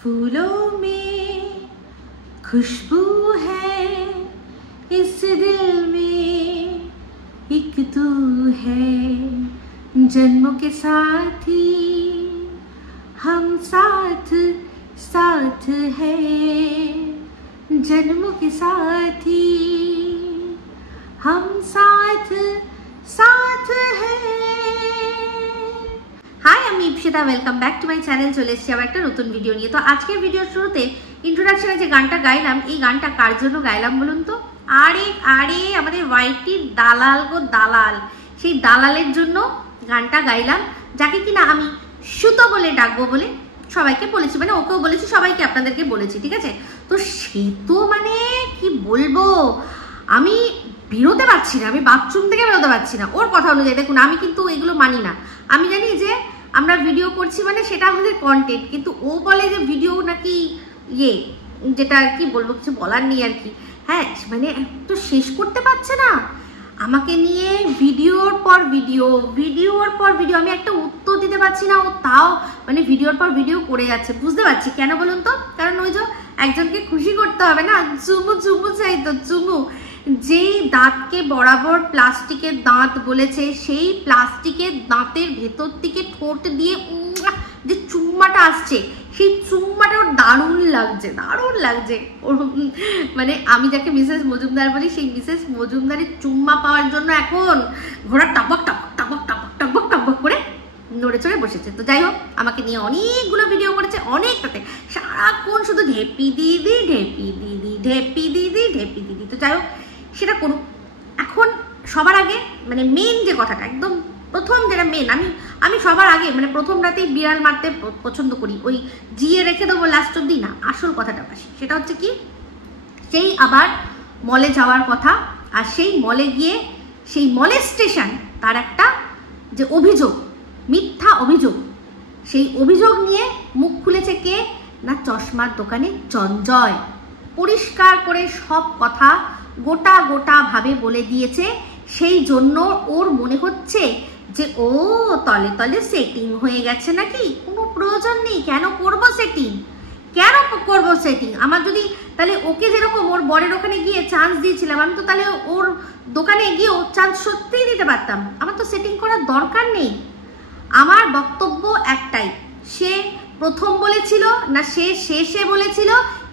फूलों में खुशबू है, इस दिल में एक तू है, जन्मों के साथी हम साथ साथ है, जन्मों के साथी हम साथ साथ है। हाय আমি Ipsita, welcome back to my channel. চলে এসেছি আবার একটা নতুন ভিডিও নিয়ে। তো আজকের ভিডিওর শুরুতে ইন্ট্রোডাকশনে যে গানটা গাইলাম, এই গানটা কার জন্য গাইলাম বলুন তো? আরে আমাদের ওয়াইটির দালাল গো দালাল, সেই দালালের জন্য গানটা গাইলাম, যাকে কিনা আমি সুতো বলে ডাকবো বলে সবাইকে বলেছি, মানে ওকেও বলেছি, সবাইকে আপনাদেরকে বলেছি, ঠিক আছে? তো সে তো মানে কি বলবো, আমি বেরোতে পারছি না, আমি বাথরুম থেকে বেরোতে পারছি না ওর কথা অনুযায়ী। দেখুন, আমি কিন্তু এগুলো মানি না। আমি জানি যে আমরা ভিডিও করছি মানে সেটা আমাদের কন্টেন্ট, কিন্তু ও বলে যে ভিডিও নাকি যেটা কি বলবো, কিছু বলার নেই আর কি। হ্যাঁ, মানে তো শেষ করতে পারছে না আমাকে নিয়ে, ভিডিওর পর ভিডিও, আমি একটা উত্তর দিতে পারছি না, ও তাও মানে ভিডিওর পর ভিডিও করে যাচ্ছে। বুঝতে পারছি কেন বলুন তো? কারণ ওই যে একজনকে খুশি করতে হবে না, চুমু চাই তো চুমু। যেই দাঁতকে বরাবর প্লাস্টিকের দাঁত বলেছে, সেই প্লাস্টিকের দাঁতের ভেতর থেকে ঠোঁট দিয়ে যে চুম্মাটা আসছে, সেই চুম্মাটা ওর দারুণ লাগছে ওর। মানে আমি যাকে মিসেস মজুমদার বলি, সেই মিসেস মজুমদারের চুম্মা পাওয়ার জন্য এখন ঘোড়া টপক করে নড়ে চড়ে বসেছে। তো যাই হোক, আমাকে নিয়ে অনেকগুলো ভিডিও করেছে, অনেকটাতে সারাক্ষণ শুধু ঢেপি দিদি। তো যাই হোক, সেটা করুক। এখন সবার আগে মানে মেন যে কথাটা, একদম প্রথম যেটা মেন, আমি সবার আগে মানে প্রথম রাতেই বিড়াল মারতে পছন্দ করি, ওই জিয়ে রেখে দেবো লাস্ট অব্দি না, আসল কথাটা পাশি। সেটা হচ্ছে কি, সেই আবার মলে যাওয়ার কথা, আর সেই মলে গিয়ে সেই মলেস্টেশন, তার একটা যে অভিযোগ, মিথ্যা অভিযোগ, সেই অভিযোগ নিয়ে মুখ খুলেছে কে না, চশমার দোকানে চঞ্জয়। পরিষ্কার করে সব কথা গোটা ভাবে বলে দিয়েছে। সেই জন্য ওর মনে হচ্ছে যে ও তলে সেটিং হয়ে গেছে নাকি। কোনো প্রয়োজন নেই, কেন করব সেটিং? আমার যদি তাহলে ওকে যেরকম ওর বরের ওখানে গিয়ে চান্স দিয়েছিলাম, আমি তো তাহলে ওর দোকানে গিয়েও চান্স সত্যিই দিতে পারতাম। আমার তো সেটিং করার দরকার নেই। আমার বক্তব্য একটাই, সে প্রথম বলেছিল না সে শেষে বলেছিল,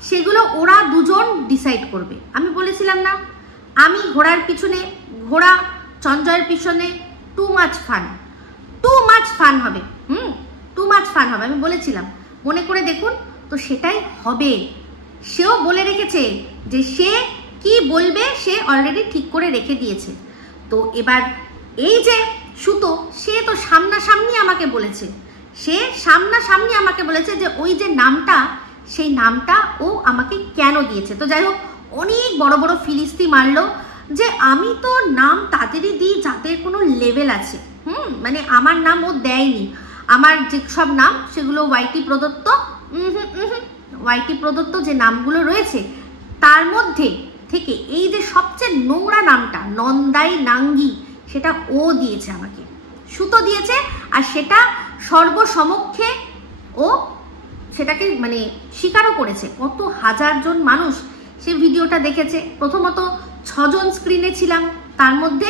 সেগুলো ওরা দুজন ডিসাইড করবে। আমি বলেছিলাম না, আমি ঘোড়া চঞ্জয়ের পিছনে টু মাচ ফান হবে, আমি বলেছিলাম, মনে করে দেখুন। তো সেটাই হবে। সেও বলে রেখেছে যে সে কি বলবে, সে অলরেডি ঠিক করে রেখে দিয়েছে। তো এবার এই যে সুতো, সে তো সামনাসামনি আমাকে বলেছে যে ওই যে নামটা, সেই নামটা ও আমাকে কেন দিয়েছে। তো যাই হোক, অনেক বড় ফিলিস্তি মারলো যে আমি তো নাম তাদেরই দিই যাদের কোনো লেভেল আছে। মানে আমার নাম ও দেয়নি। আমার যে সব নাম সেগুলো ওয়াইটি প্রদত্ত যে নামগুলো রয়েছে, তার মধ্যে থেকে এই যে সবচেয়ে নোংরা নামটা নন্দাই নাঙ্গি, সেটা ও দিয়েছে আমাকে, সুতো দিয়েছে। আর সেটা সর্বসমক্ষে ও সেটাকে মানে স্বীকারও করেছে। কত হাজারজন মানুষ সে ভিডিওটা দেখেছে। প্রথমত 6 জন স্ক্রিনে ছিলাম, তার মধ্যে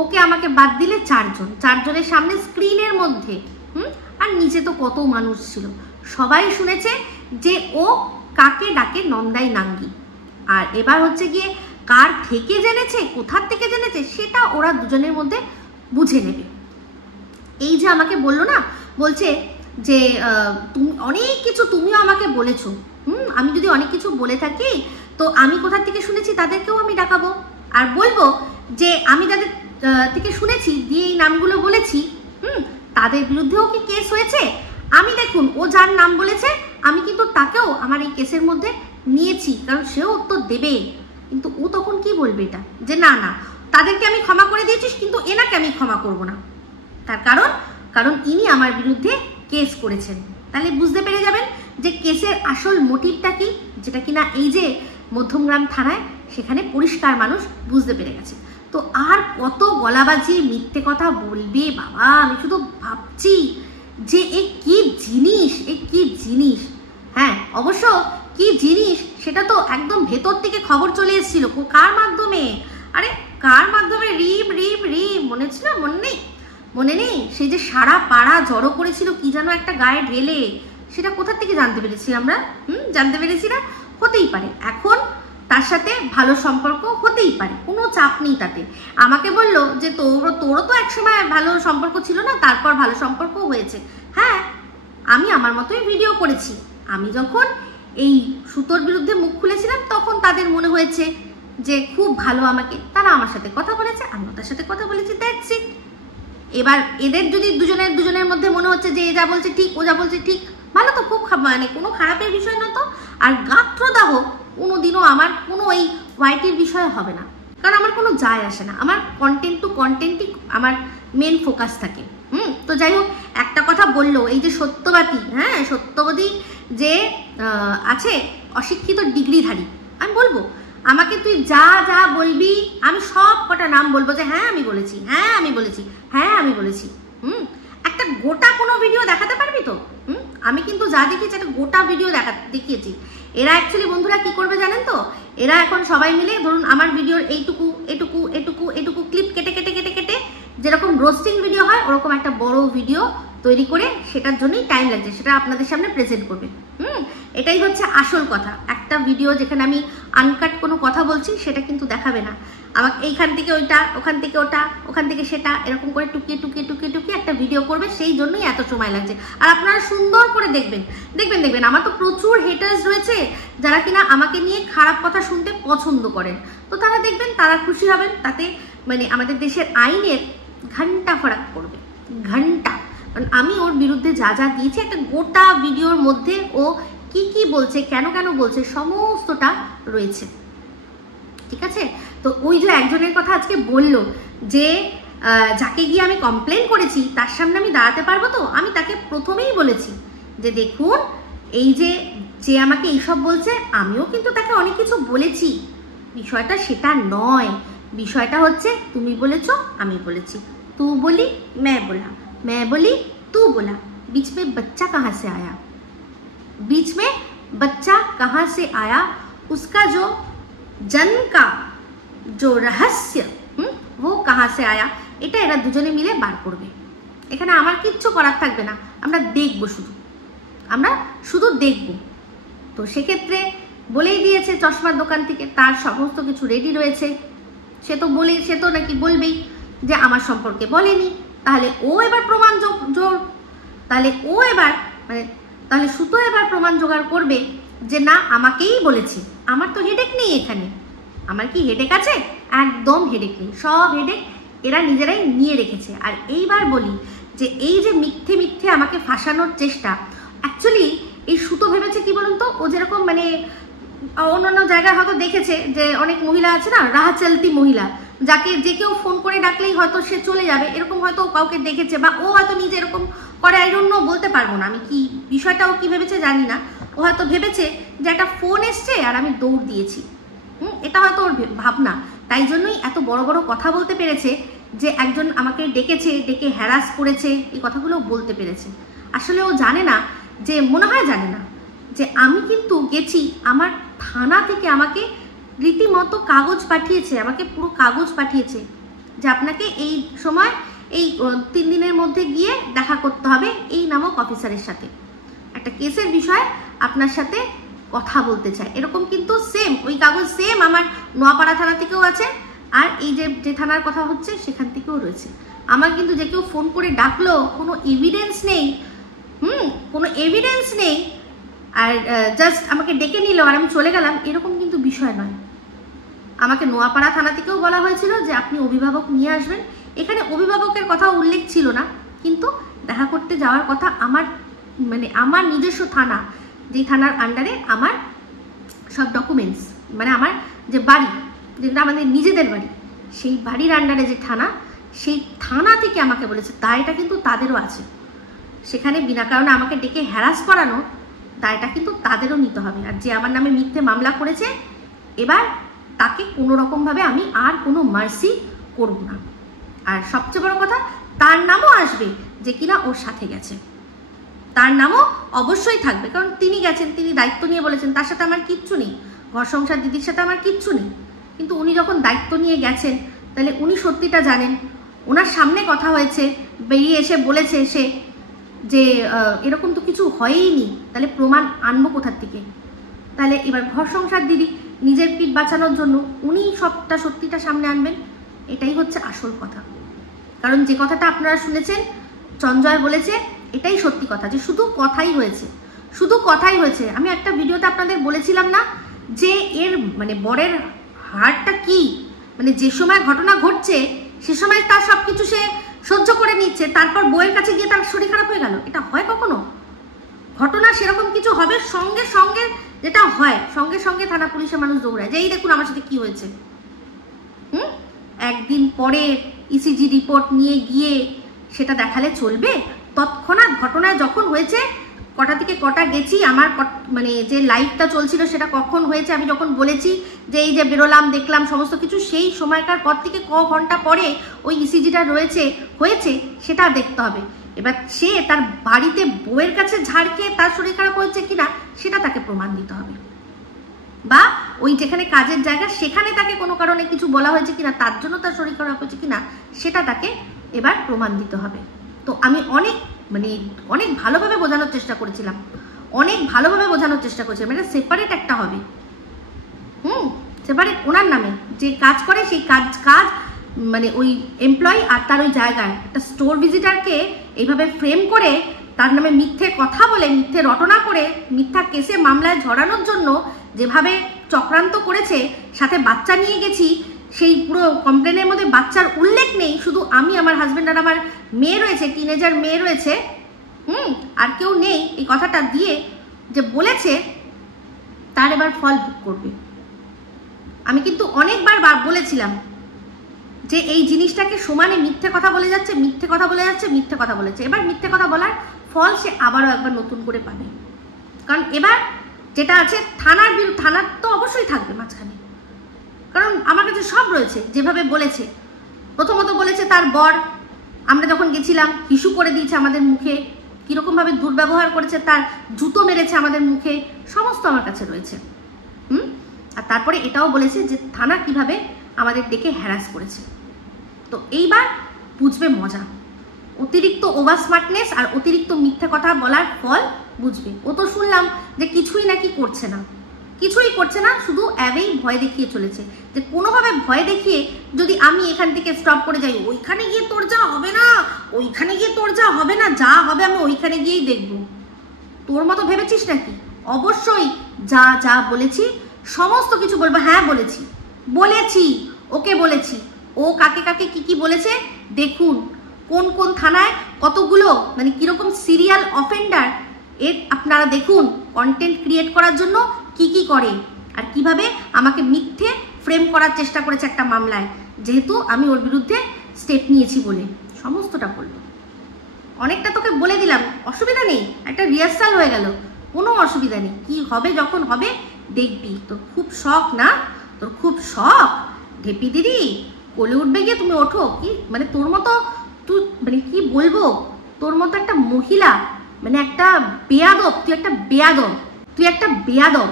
ওকে আমাকে বাদ দিলে 4 জন, 4 জনের সামনে স্ক্রিনের মধ্যে। আর নিচে তো কত মানুষ ছিল, সবাই শুনেছে যে ও কাকে ডাকে নন্দাই নাঙ্গি। আর এবার হচ্ছে গিয়ে কার থেকে জেনেছে, কোথার থেকে জেনেছে, সেটা ওরা দুজনের মধ্যে বুঝে নেবে। এই যে আমাকে বললো না, বলছে যে তুমি অনেক কিছু তুমিও আমাকে বলেছো। আমি যদি অনেক কিছু বলে থাকি, তো আমি কোথা থেকে শুনেছি তাদেরকেও আমি ডাকাবো, আর বলবো যে আমি যাদের থেকে শুনেছি দিয়ে এই নামগুলো বলেছি, তাদের বিরুদ্ধেও কি কেস হয়েছে। আমি দেখুন, ও যার নাম বলেছে আমি কিন্তু তাকেও আমার এই কেসের মধ্যে নিয়েছি, কারণ সেও উত্তর দেবে। কিন্তু ও তখন কি বলবে এটা, যে না তাদেরকে আমি ক্ষমা করে দিয়েছিস, কিন্তু এনাকে আমি ক্ষমা করব না। তার কারণ ইনি আমার বিরুদ্ধে কেস করেছেন। তাহলে বুঝতে পেরে যাবেন যে কেসের আসল মোটিভটা কি, যেটা কিনা এই যে মধ্যমগ্রাম থানায় সেখানে পরিষ্কার মানুষ বুঝতে পেরে গেছে। তো আর কত গলা বাজিয়ে মিথ্যে কথা বলবে বাবা। আমি শুধু ভাবছি যে এ কি জিনিস। হ্যাঁ, অবশ্য কি জিনিস সেটা তো একদম ভেতর থেকে খবর চলে এসেছিল। কার মাধ্যমে? আরে কার মাধ্যমে? রিম রিম রিম, মনে ছিল? মনে নেই? সেই যে সারা পাড়া জড়ো করেছিল কি যেন একটা গায়ে ঢেলে, সেটা কোথা থেকে জানতে পেরেছি আমরা? জানতে পেরেছি না? হতেই পারে এখন তার সাথে ভালো সম্পর্ক, হতেই পারে, কোনো চাপ নেই তাতে। আমাকে বললো যে তোরও তো একসময় ভালো সম্পর্ক ছিল না, তারপর ভালো সম্পর্ক হয়েছে। হ্যাঁ, আমি আমার মতোই ভিডিও করেছি। আমি যখন এই সুতোর বিরুদ্ধে মুখ খুলেছিলাম তখন তাদের মনে হয়েছে যে খুব ভালো আমাকে, তারা আমার সাথে কথা বলেছে, আমিও তার সাথে কথা বলেছি, দ্যাটস ইট। এবার এদের যদি দুজনের মধ্যে মনে হচ্ছে যে এ যা বলছে ঠিক, ও যা বলছে ঠিক, ভালো তো, খুব মানে কোনো খারাপের বিষয় না তো। আর গাত্রদাহ কোনোদিনও আমার কোনো এই ওয়াইটির বিষয় হবে না, কারণ আমার কোনো যায় আসে না। আমার কন্টেন্ট টু কন্টেন্টই আমার মেন ফোকাস থাকে। তো যাই হোক, একটা কথা বললো এই যে সত্যবাদী, হ্যাঁ সত্যবাদী যে আছে অশিক্ষিত ডিগ্রিধারী, আমি বলবো আমাকে তুই যা যা বলবি আমি সব কটা নাম বলবো যে হ্যাঁ আমি বলেছি, হ্যাঁ আমি বলেছি, হ্যাঁ আমি বলেছি। একটা গোটা কোনো ভিডিও দেখাতে পারবি তো? আমি কিন্তু যা দেখিয়েছি একটা গোটা ভিডিও দেখিয়েছি। এরা অ্যাকচুয়ালি বন্ধুরা কি করবে জানেন তো? এরা এখন সবাই মিলে ধরুন আমার ভিডিওর এইটুকু এটুকু এটুকু এটুকু ক্লিপ কেটে কেটে কেটে কেটে যেরকম রোস্টিং ভিডিও হয় ওরকম একটা বড় ভিডিও তৈরি করে সেটার জন্যই টাইম লাগছে, সেটা আপনাদের সামনে প্রেজেন্ট করবে। এটাই হচ্ছে আসল কথা। একটা ভিডিও যেখানে আমি আনকাট কোনো কথা বলছি সেটা কিন্তু দেখাবে না আমাকে। এইখান থেকে ওইটা, ওখান থেকে ওটা, ওখান থেকে সেটা, এরকম করে টুকিয়ে টুকিয়ে টুকিয়ে টুকিয়ে একটা ভিডিও করবে, সেই জন্যই এত সময় লাগছে। আর আপনারা সুন্দর করে দেখবেন। আমার তো প্রচুর হেটার্স রয়েছে যারা কিনা আমাকে নিয়ে খারাপ কথা শুনতে পছন্দ করেন। তো তারা দেখবেন, তারা খুশি হবেন, তাতে মানে আমাদের দেশের আইনের ঘন্টা ফারাক পড়বে, ঘন্টা। কারণ আমি ওর বিরুদ্ধে যা যা দিয়েছি একটা গোটা ভিডিওর মধ্যে ও কি কি বলছে, কেন কেন বলছে, সমস্তটা রয়েছে, ঠিক আছে? তো ওই যে একজনের কথা আজকে বললো যে যাকে গিয়ে আমি কমপ্লেন করেছি তার সামনে আমি দাঁড়াতে পারবো তো? আমি তাকে প্রথমেই বলেছি যে দেখুন এই যে আমাকে এইসব বলছে আমিও কিন্তু তাকে অনেক কিছু বলেছি, বিষয়টা সেটা নয়। বিষয়টা হচ্ছে তুমি বলেছো আমি বলেছি, তু বলি मैं बोला, मैं बोली तू बोला, बीच में बच्चा कहाँ से आया, बीच में बच्चा कहाँ से आया, उसका जो जन्म का जो रहस्य वो कहाँ से आया, এটা এরা দুজনে মিলে বার করবে। এখানে আমার কিচ্ছু করার থাকবে না, আমরা দেখবো, আমরা শুধু দেখব। তো সেক্ষেত্রে বলেই দিয়েছে চশমার দোকান থেকে তার সমস্ত কিছু রেডি রয়েছে। সে তো নাকি বলবেই যে আমার সম্পর্কে বলেনি, তাহলে ও এবার প্রমাণ তাহলে ও এবার মানে তাহলে সুতো এবার প্রমাণ জোগাড় করবে যে না আমাকেই বলেছে। আমার তো হেডেক নেই এখানে, আমার কি হেডেক আছে? একদম হেডেক নেই, সব হেডেক এরা নিজেরাই নিয়ে রেখেছে। আর এইবার বলি যে এই যে মিথ্যে মিথ্যে আমাকে ফাঁসানোর চেষ্টা, অ্যাকচুয়ালি এই সুতো ভেবেছে কি বলুন তো, ও যেরকম মানে অন্যান্য জায়গায় হয়তো দেখেছে যে অনেক মহিলা আছে না, রাহা চলতি মহিলা, যাকে যে কেউ ফোন করে ডাকলেই হয়তো সে চলে যাবে, এরকম হয়তো কাউকে দেখেছে, বা ও হয়তো নিজে এরকম করে, আই ডোন্ট নো, বলতে পারবো না আমি কি বিষয়টা ও কি ভেবেছে জানি না। ও হয়তো ভেবেছে যে একটা ফোন এসছে আর আমি দৌড় দিয়েছি, এটা হয়তো ওর ভাবনা, তাই জন্যই এত বড় বড় কথা বলতে পেরেছে যে একজন আমাকে ডেকে হ্যারাস করেছে, এই কথাগুলো বলতে পেরেছে। আসলে ও জানে না, যে মনে হয় জানে না যে আমি কিন্তু গেছি, আমার থানা থেকে আমাকে রীতিমতো কাগজ পাঠিয়েছে, আমাকে পুরো কাগজ পাঠিয়েছে যে আপনাকে এই সময় এই 3 দিনের মধ্যে গিয়ে দেখা করতে হবে এই নামক অফিসারের সাথে, একটা কেসের বিষয়ে আপনার সাথে কথা বলতে চায়, এরকম কিন্তু সেম ওই কাগজ সেম আমার নোয়াপাড়া থানা থেকেও আছে, আর এই যে থানার কথা হচ্ছে সেখান থেকেও রয়েছে। আমার কিন্তু যে কেউ ফোন করে ডাকলো, কোনো এভিডেন্স নেই, কোনো এভিডেন্স নেই, আর জাস্ট আমাকে ডেকে নিল আর আমি চলে গেলাম, এরকম কিন্তু বিষয় নয়। আমাকে নোয়াপাড়া থানা থেকেও বলা হয়েছিল যে আপনি অভিভাবক নিয়ে আসবেন, এখানে অভিভাবকের কথা উল্লেখ ছিল না, কিন্তু দেখা করতে যাওয়ার কথা আমার মানে আমার নিজস্ব থানা, যে থানার আন্ডারে আমার সব ডকুমেন্টস, মানে আমার যে বাড়ি, যেটা আমাদের নিজেদের বাড়ি, সেই বাড়ির আন্ডারে যে থানা, সেই থানা থেকে আমাকে বলেছে দায়টা কিন্তু তাদেরও আছে, সেখানে বিনা কারণে আমাকে ডেকে হ্যারাস করানো দায়টা কিন্তু তাদেরও নিতে হবে। আর যে আমার নামে মিথ্যে মামলা করেছে, এবার তাকে কোনো রকমভাবে আমি আর কোনো মার্সি করব না। আর সবচেয়ে বড় কথা, তার নামও আসবে যে কিনা ওর সাথে গেছে। তার নামও অবশ্যই থাকবে, কারণ তিনি গেছেন, তিনি দায়িত্ব নিয়ে বলেছেন তার সাথে আমার কিচ্ছু নেই, ঘর সংসার দিদির সাথে আমার কিচ্ছু নেই। কিন্তু উনি যখন দায়িত্ব নিয়ে গেছেন তাহলে উনি সত্যিটা জানেন, ওনার সামনে কথা হয়েছে, বেরিয়ে এসে বলেছে সে যে এরকম তো কিছু হয়ইনি, তাহলে প্রমাণ আনবো কোথার থেকে? তাহলে এবার ঘর সংসার দিদি নিজের পিঠ বাঁচানোর জন্য উনি সত্যিটা সামনে আনবেন, এটাই হচ্ছে আসল কথা। কারণ যে কথাটা আপনারা শুনেছেন সঞ্জয় বলেছে এটাই সত্যি কথা, যে শুধু কথাই হয়েছে, শুধু কথাই হয়েছে। আমি একটা ভিডিওতে আপনাদের বলেছিলাম না যে এর মানে বরের হারটা কি, মানে যে সময় ঘটনা ঘটছে সে সময় তার সবকিছু সে সহ্য করে নিচ্ছে, তারপর বউয়ের কাছে গিয়ে তার শরীর খারাপ হয়ে গেল। এটা হয় কখনো? ঘটনা সেরকম কিছু হবে, সঙ্গে সঙ্গে যেটা হয় সঙ্গে সঙ্গে থানা পুলিশে মানুষ দৌড়ায় যে এই দেখুন আমার সাথে কি হয়েছে। একদিন পরে ইসিজি রিপোর্ট নিয়ে গিয়ে সেটা দেখালে চলবে? তৎক্ষণাৎ ঘটনায় যখন হয়েছে কটা থেকে কটা গেছি, আমার মানে যে লাইভটা চলছিল সেটা কখন হয়েছে, আমি যখন বলেছি যে এই যে বেরোলাম দেখলাম সমস্ত কিছু, সেই সময়কার পর থেকে ক ঘন্টা পরে ওই ইসিজিটা হয়েছে সেটা দেখতে হবে। এবার সে তার বাড়িতে বউয়ের কাছে ঝাড় খেয়ে তার শরীর খারাপ হয়েছে কিনা সেটা তাকে প্রমাণ দিতে হবে, বা ওই যেখানে কাজের জায়গা সেখানে তাকে কোনো কারণে কিছু বলা হয়েছে কিনা, তার জন্য তার শরীর খারাপ হয়েছে কিনা সেটা তাকে এবার প্রমাণ দিতে হবে। তো আমি অনেক ভালোভাবে বোঝানোর চেষ্টা করেছিলাম, এটা সেপারেট একটা হবে, সেপারেট ওনার নামে যে কাজ করে সেই কাজ মানে ওই এমপ্লয়ি আর তার ওই জায়গায় একটা স্টোর ভিজিটারকে এইভাবে ফ্রেম করে তার নামে মিথ্যে কথা বলে, মিথ্যে রটনা করে, মিথ্যা কেসে মামলায় ঝরানোর জন্য যেভাবে চক্রান্ত করেছে, সাথে বাচ্চা নিয়ে গেছি, সেই পুরো কমপ্লেনের মধ্যে বাচ্চার উল্লেখ নেই, শুধু আমি, আমার হাজবেন্ড আর আমার মেয়ে রয়েছে, টিনেজার মেয়ে রয়েছে, আর কেউ নেই, এই কথাটা দিয়ে যে বলেছে তার এবার ফল ভোগ করবে। আমি কিন্তু অনেকবার বলেছিলাম যে এই জিনিসটাকে সমানে মিথ্যে কথা বলে যাচ্ছে, এবার মিথ্যে কথা বলার ফল সে আবারও একবার নতুন করে পাবে। কারণ এবার যেটা আছে থানার তো অবশ্যই থাকবে মাঝখানে, কারণ আমার কাছে সব রয়েছে। যেভাবে বলেছে, প্রথমত বলেছে তার বর, আমরা যখন গেছিলাম হিসু করে দিয়েছে আমাদের মুখে, কিরকমভাবে দুর্ব্যবহার করেছে, তার জুতো মেরেছে আমাদের মুখে, সমস্ত আমার কাছে রয়েছে। আর তারপরে এটাও বলেছে যে থানা কিভাবে আমাদের দেখে হ্যারাস করেছে। তো এইবার বুঝবে মজা, অতিরিক্ত ওভার স্মার্টনেস আর অতিরিক্ত মিথ্যে কথা বলার ফল বুঝবে। ও তো শুনলাম যে কিছুই নাকি করছে না, শুধু অ্যাবেই ভয় দেখিয়ে চলেছে, যে কোনোভাবে ভয় দেখিয়ে যদি আমি এখান থেকে স্টপ করে যাই, ওইখানে গিয়ে তোর যা হবে না, যা হবে আমি ওইখানে গিয়েই দেখবো। তোর মতো ভেবেছিস নাকি? অবশ্যই যা বলেছি সমস্ত কিছু বলবো। হ্যাঁ বলেছি, ওকে বলেছি, ও কাকে কি বলেছে দেখুন, কোন থানায় কতগুলো মানে কিরকম সিরিয়াল অফেন্ডার এর আপনারা দেখুন, কন্টেন্ট ক্রিয়েট করার জন্য কি করে, আর কিভাবে আমাকে মিথ্যে ফ্রেম করার চেষ্টা করেছে একটা মামলায়, যেহেতু আমি ওর বিরুদ্ধে স্টেপ নিয়েছি বলে। সমস্তটা বলবো, অনেকটা তোকে বলে দিলাম, অসুবিধা নেই, একটা রিহার্সাল হয়ে গেল, কোনো অসুবিধা নেই। কি হবে যখন হবে দেখবি। তোর খুব শখ না, ঢেপি দিদি কোলে উঠবে গিয়ে, তুমি ওঠো। কি মানে তোর মতো তুই মানে কি বলবো, তোর মতো একটা মহিলা মানে একটা বেয়াদব, তুই একটা বেয়াদব।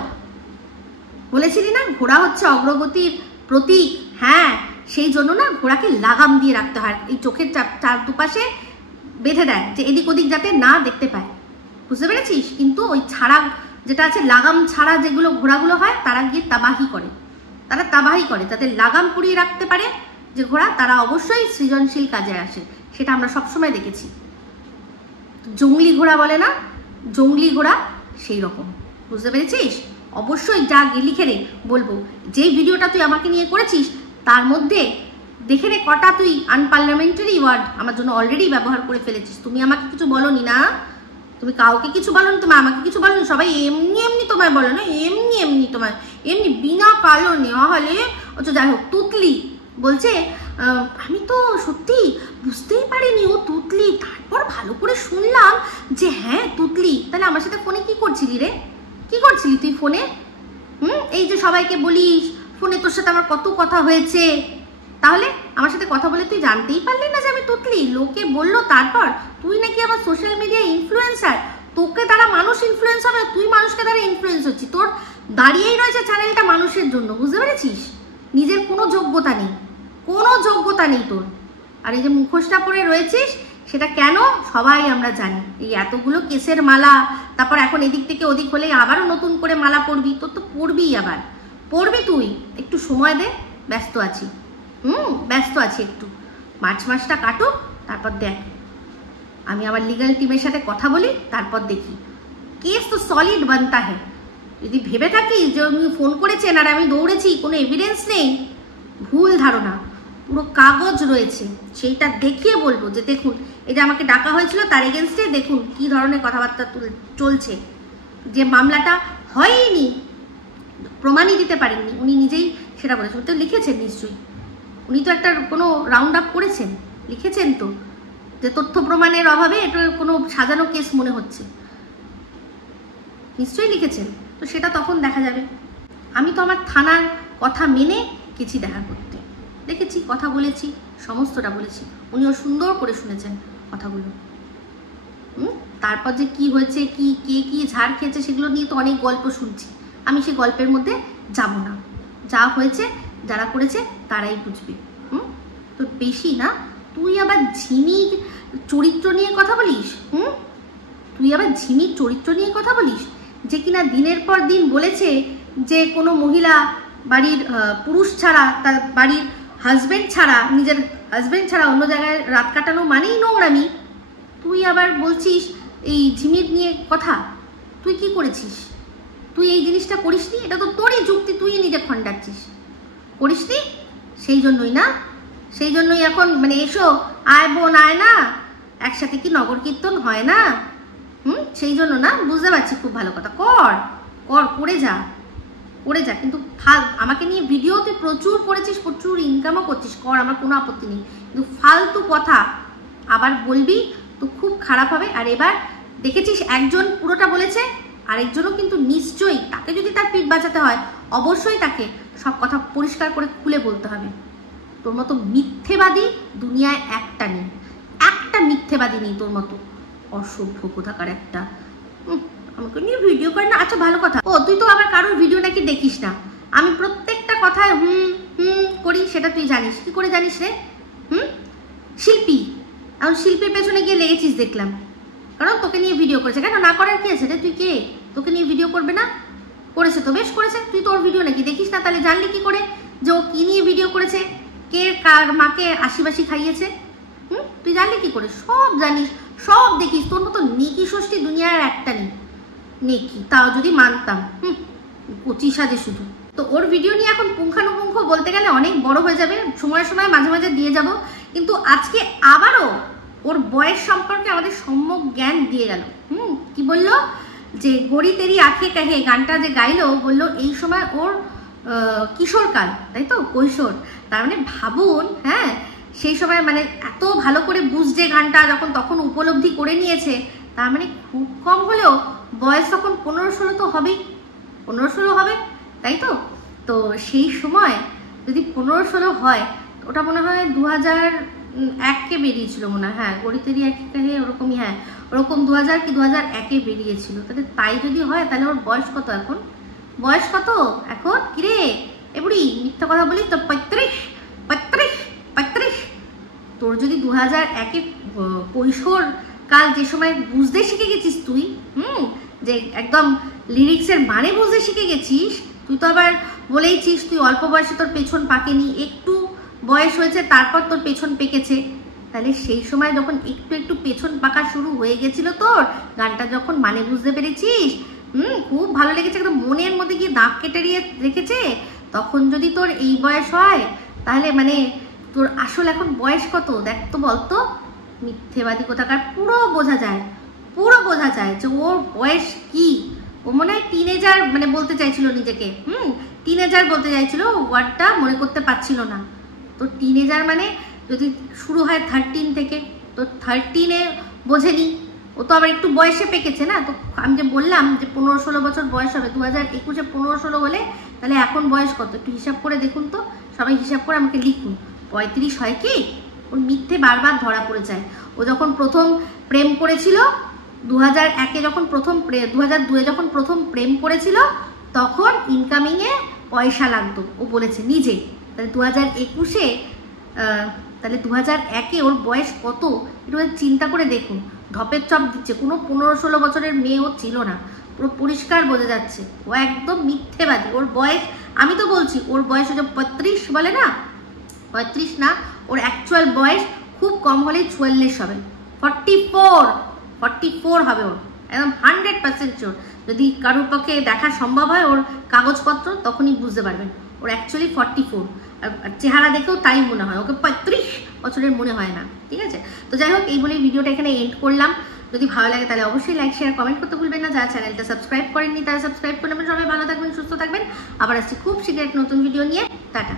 বলেছিলি না ঘোড়া হচ্ছে অগ্রগতির প্রতীক, হ্যাঁ সেই জন্য না ঘোড়াকে লাগাম দিয়ে রাখতে হয়, এই চোখের চার দুপাশে বেঁধে দেয় যে এদিক ওদিক যাতে না দেখতে পায়, বুঝতে পেরেছিস? কিন্তু ওই ছাড়া যেটা আছে, লাগাম ছাড়া যেগুলো ঘোড়াগুলো হয়, তারা গিয়ে তাবাহি করে, তাদের লাগাম পুড়িয়ে রাখতে পারে যে ঘোড়া, তারা অবশ্যই সৃজনশীল কাজে আসে, সেটা আমরা সবসময় দেখেছি। জঙ্গলি ঘোড়া বলে না, জঙ্গলি ঘোড়া সেই রকম, বুঝতে পেরেছিস? অবশ্যই যা লিখে রে, বলবো যে ভিডিওটা তুই আমাকে নিয়ে করেছিস তার মধ্যে দেখে রে কটা তুই আনপার্লামেন্টারি ওয়ার্ড আমার জন্য অলরেডি ব্যবহার করে ফেলেছিস। তুমি আমাকে কিছু বলনি না, তুমি কাউকে কিছু বলনি, তুমি আমাকে কিছু বলনি, সবাই এমনি তোমায় বলে না, এমনি তোমায় এমনি বিনা কালো নেওয়া হলে। আচ্ছা যাই হোক, তুতলি বলছে আমি তো সত্যি বুঝতেই পারিনি ও তুতলি, তারপর ভালো করে শুনলাম যে হ্যাঁ তুতলি। তাহলে আমার সাথে ফোনে কি করছিলি রে, কি করছিলি তুই ফোনে? এই যে সবাইকে বলিস ফোনে তোর সাথে আমার কত কথা হয়েছে, তাহলে আমার সাথে কথা বলে তুই জানতেই পারলি না যে আমি তুতলি? লোকে বললো, তারপর তুই নাকি আবার সোশ্যাল মিডিয়া ইনফ্লুয়েন্সার, তোকে দ্বারা মানুষ ইনফ্লুয়েন্স হবে, তুই মানুষকে দ্বারা ইনফ্লুয়েন্স হচ্ছিস। তোর দাঁড়িয়েই রয়েছে চ্যানেলটা মানুষের জন্য, বুঝতে পেরেছিস? নিজের কোনো যোগ্যতা নেই, কোনো যোগ্যতা নেই তোর। আর এই যে মুখোশটা পরে রয়েছিস, সেটা কেন সবাই আমরা জানি। এই এতগুলো কেসের মালা, তারপর এখন এদিক থেকে ওদিক হলে আবারও নতুন করে মালা পরবি, তোর তো পরবি, আবার পরবি তুই। একটু সময় দে, ব্যস্ত আছি, ব্যস্ত আছি একটু। মার্চ মাসটা কাটুক, তারপর দেখ। আমি আবার লিগাল টিমের সাথে কথা বলি, তারপর দেখি। কেস তো সলিড বানতা হ্যাঁ। যদি ভেবে থাকি যে উনি ফোন করেছেন আর আমি দৌড়েছি, কোনো এভিডেন্স নেই, ভুল ধারণা। পুরো কাগজ রয়েছে, সেইটা দেখিয়ে বলবো যে দেখুন এই যে আমাকে ডাকা হয়েছিল, তার এগেনস্টে দেখুন কি ধরনের কথাবার্তা চলছে। যে মামলাটা হয়নি, প্রমাণই দিতে পারেননি, উনি নিজেই সেটা বলেছেন। তো লিখেছেন নিশ্চয়ই, উনি তো একটা কোনো রাউন্ড আপ করেছেন, লিখেছেন তো যে তথ্য প্রমাণের অভাবে এটা কোনো সাজানো কেস মনে হচ্ছে, নিশ্চয়ই লিখেছেন। তো সেটা তখন দেখা যাবে। আমি তো আমার থানার কথা মেনে গেছি দেখা করতে, দেখেছি, কথা বলেছি, সমস্তটা বলেছি। উনিও সুন্দর করে শুনেছেন কথাগুলো। তারপর যে কি হয়েছে, কি কে কি ঝাড় খেয়েছে, সেগুলো নিয়ে তো অনেক গল্প শুনছি। আমি সেই গল্পের মধ্যে যাব না। যা হয়েছে, যারা করেছে তারাই বুঝবে। তো বেশি না, তুই আবার ঝিমির চরিত্র নিয়ে কথা বলিস। তুই আবার ঝিমির চরিত্র নিয়ে কথা বলিস, যে কিনা দিনের পর দিন বলেছে যে কোনো মহিলা বাড়ির পুরুষ ছাড়া, তার বাড়ির হাজবেন্ড ছাড়া, নিজের হাজবেন্ড ছাড়া অন্য জায়গায় রাত কাটানো মানেই নোংরামি। তুই আবার বলছিস এই ঝিমির নিয়ে কথা। তুই কি করেছিস? তুই এই জিনিসটা করিসনি, এটা তো তোরই যুক্তি, তুই নিজে খণ্ডাচ্ছিস। করিসনি, সেই জন্যই না, সেই জন্যই এখন মানে এসো আয় বোন আয় না, একসাথে কি নগর কীর্তন হয় না? সেই জন্য না, বুঝতে পারছি, খুব ভালো কথা। কর কর, করে যা, করে যা। কিন্তু আমাকে নিয়ে ভিডিও তুই প্রচুর করেছিস, প্রচুর ইনকামও করছিস, কর, আমার কোনো আপত্তি নেই। কিন্তু ফালতু কথা আবার বলবি তো খুব খারাপ হবে। আর এবার দেখেছিস একজন পুরোটা বলেছে, আরেকজনও কিন্তু নিশ্চয়ই, তাকে যদি তার পিঠ বাঁচাতে হয় অবশ্যই তাকে সব কথা পরিষ্কার করে খুলে বলতে হবে। তোর মতো মিথ্যেবাদী দুনিয়ায় একটা নেই, একটা মিথ্যেবাদী নেই তোর মতো। অসভ্য কোথাকার একটা। আমাকে নিয়ে ভিডিও করে না, আচ্ছা ভালো কথা। ও তুই তো আবার কারোর ভিডিও নাকি দেখিস না। আমি প্রত্যেকটা কথায় করি, সেটা তুই জানিস। কি করে জানিস রে? শিল্পী, এখন শিল্পীর পেছনে গিয়ে লেগেছিস দেখলাম, কারণ তোকে নিয়ে ভিডিও করেছে। কেন না করার কি আছে রে? তুই কে, তোকে নিয়ে ভিডিও করবে না? করেছে তো, বেশ করেছে। তুই তোর ভিডিও নাকি দেখিস না? তাহলে জানলি কি করে যে ও কি নিয়ে ভিডিও করেছে, কে কার মাকে আশিবাসি খাইয়েছে? তুই জানলি কি করে? সব জানিস, সব দেখিস। তোর মতো নেকি ষষ্ঠী দুনিয়ার একটা নেই। নেকি তাও যদি মানতাম, কচি সাজে শুধু। তো ওর ভিডিও নিয়ে এখন পুঙ্খানুপুঙ্খ বলতে গেলে অনেক বড় হয়ে যাবে, সময় সময় মাঝে মাঝে দিয়ে যাব। কিন্তু আজকে আবারও ওর বয়স সম্পর্কে আমাদের সম্যক জ্ঞান দিয়ে গেল। কি বললো যে গড়ি তেরি আঁখে কাহে, গানটা যে গাইলো, বললো এই সময় ওর কিশোরকাল, তাই তো, কৈশোর। তার মানে ভাবুন, হ্যাঁ, সেই সময় মানে এত ভালো করে বুঝছে গানটা যখন, তখন উপলব্ধি করে নিয়েছে। তার মানে খুব কম হলেও বয়স তখন 15-16 তো হবেই, 15-16 হবে, তাই তো। তো সেই সময় যদি 15-16 হয়, ওটা মনে হয় 2001-কে বেরিয়েছিল মনে হয়। হ্যাঁ, গড়িতেরি একে ওরকমই, হ্যাঁ ওরকম 2000 কি 2001-এ বেরিয়েছিল। তাহলে তাই যদি হয়, তাহলে ওর বয়স কত এখন? বয়স কত এখন? কিরে এ বুড়ি, মিথ্যা কথা বলিস তো? 35। তোর যদি 2001-এ কৈশোর কাল, যে সময় বুঝতে শিখে গেছিস তুই, যে একদম লিরিক্সের মানে বুঝতে শিখে গেছিস, তুই তো আবার বলেইছিস তুই অল্প বয়সে তোর পেছন পাকেনি, একটু বয়স হয়েছে তারপর তোর পেছন পেকেছে। তাহলে সেই সময় যখন একটু একটু পেছন পাকা শুরু হয়ে গেছিল তোর, গানটা যখন মানে বুঝতে পেরেছিস, খুব ভালো লেগেছে, একদম মনের মধ্যে গিয়ে দাগ কেটে রেখেছে, তখন যদি তোর এই বয়স হয়, তাহলে মানে তোর আসল এখন বয়স কত দেখ তো, বলতো। মিথ্যেবাদী কোথাকার। পুরো বোঝা যায় যে ওর বয়স কি। ও মনে হয় টিনেজার মানে বলতে চাইছিল নিজেকে, টিনেজার বলতে চাইছিল, ওয়ার্ডটা মনে করতে পারছিল না। তো টিনেজার মানে যদি শুরু হয় 13 থেকে, তো 13-এ বোঝেনি, ও তো আবার একটু বয়সে পেকেছে না। তো আমি যে বললাম যে 15-16 বছর বয়স হবে, 2021-এ 15-16 হলে তাহলে এখন বয়স কত? একটু হিসাব করে দেখুন তো, সবাই হিসাব করে আমাকে লিখুন। 35 হয় কি? ওর মিথ্যে বারবার ধরা পড়ে যায়। ও যখন প্রথম প্রেম করেছিল, 2001-এ যখন প্রথম 2002-এ যখন প্রথম প্রেম করেছিল তখন ইনকামিংয়ে পয়সা লাগতো, ও বলেছে নিজে। তাহলে 2021-এ তাহলে 2001-এ ওর বয়স কত একটু চিন্তা করে দেখুন। ঢপের চপ দিচ্ছে, কোনো 15-16 বছরের মেয়ে ও ছিল না, পুরো পরিষ্কার বোঝা যাচ্ছে ও একদম মিথ্যেবাদী। ওর বয়স, আমি তো বলছি ওর বয়স হচ্ছে 35 বলে না, 35 না, ওর অ্যাকচুয়াল বয়স খুব কম হলেই 44 হবে, 44 হবে ওর, একদম 100% শিওর। যদি কারোর পক্ষে দেখা সম্ভব হয় ওর কাগজপত্র তখনই বুঝতে পারবেন ওর অ্যাকচুয়ালি 44, আর চেহারা দেখেও তাই মনে হয়, ওকে 35 বছরের মনে হয় না, ঠিক আছে। তো যাই হোক, এই বলে ভিডিওটা এখানে এন্ড করলাম। যদি ভালো লাগে তাহলে অবশ্যই লাইক শেয়ার কমেন্ট করতে ভুলবেন না। যারা চ্যানেলটা সাবস্ক্রাইব করেননি তারা সাবস্ক্রাইব করে নেবেন। সবাই ভালো থাকবেন, সুস্থ থাকবেন। আবার আসছি খুব শীঘ্র এক নতুন ভিডিও নিয়ে। টাটা।